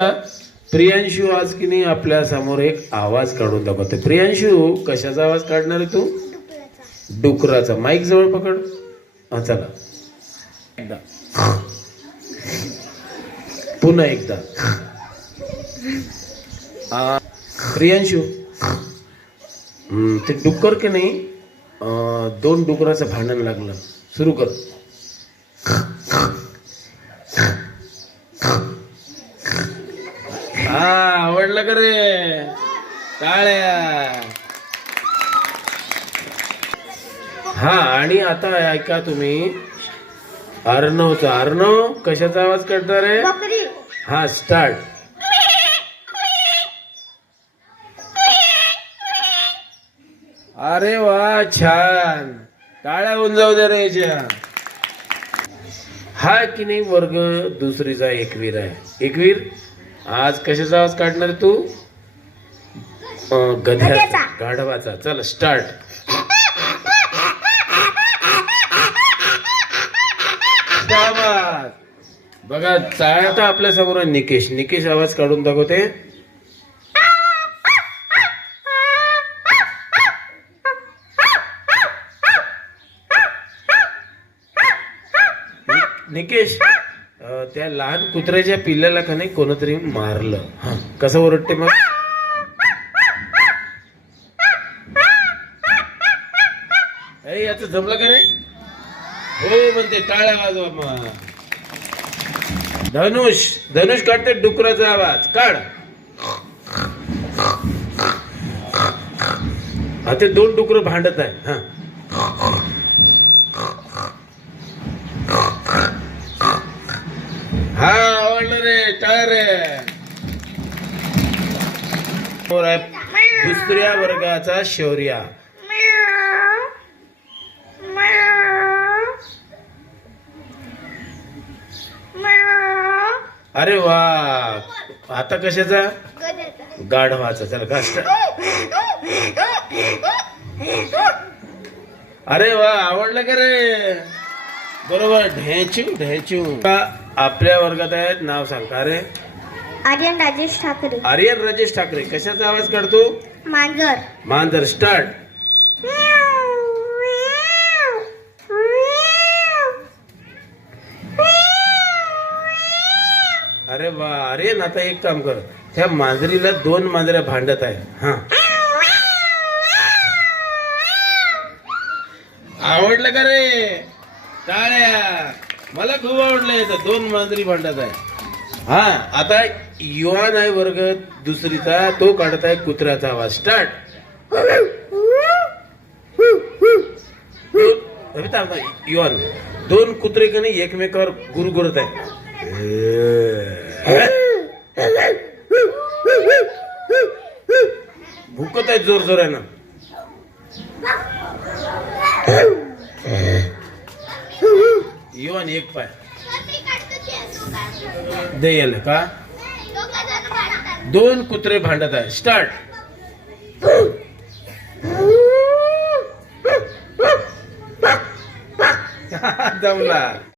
प्रियांशू आज की नाही आपल्यासमोर एक आवाज काढून दाखवते प्रियांशू कशाचा आवाज काढणार आहे तू? डुकराचा. माईक जवळ पकड. हा चला. एकदा पुन्हा एकदा. प्रियांशु. प्रियांशू ते डुक्कर की नाही? दोन डुकराचं भांडण लागलं. सुरू कर. हा आवडलं का रे? टाळ्या हा आणि आता ऐका तुम्ही. अर्णवचा. अर्णव कशाचा आवाज करणार आहे? हा स्टार्ट अरे वा छान. टाळ्या होऊन जाऊ दे रे याच्या. हा की नाही वर्ग दुसरीचा एकवीर आहे. एकवीर? आज कशाचा आवाज काढणार तू? गध्याचा. गाढवाचा. चल स्टार्ट बघा चाळ्या आता आपल्यासमोर निकेश. निकेश आवाज काढून दाखवते. निकेश. त्या लहान कुत्र्याच्या पिल्ल्याला का नाही कोणतरी मारलं. हा कसं ओरडते मग? ए, याचं जमलं का रे हो म्हणते टाळ्या वाजवा मग. धनुष धनुष काढते डुकराचा आवाज काढ. हा ते दोन डुकर भांडत आहे हा. हा आवडलं रे काय रे? दुसऱ्या वर्गाचा शौर्या. अरे वा आता कशाचा? गाढवाचा चल का अरे वा आवडलं का रे? बरोबर ढेचू ढेचू. का आपल्या वर्गात आहेत. नाव सांगता. रे आर्यन राजेश ठाकरे. आर्यन राजेश ठाकरे. कशाचा आवाज काढतो? मांजर. मांजर. स्टार्ट. अरे वा. आर्यन आता एक काम कर. त्या मांजरीला दोन मांजऱ्या भांडत आहे हा. आवडलं का रे? टाळ्या. मला खूप आवडलं तर. दोन मांजरी भांडत आहे. हा आता युवान आहे वर्ग दुसरीचा तो काढत आहे कुत्र्याचा आवाज. स्टार्ट युवान. दोन कुत्रे कने एकमेकावर गुरगुरत आहे भुकत आहे जोर जोरानं युवान एक पाय. दे याला का? दोन कुत्रे भांडत आहे स्टार्ट जमला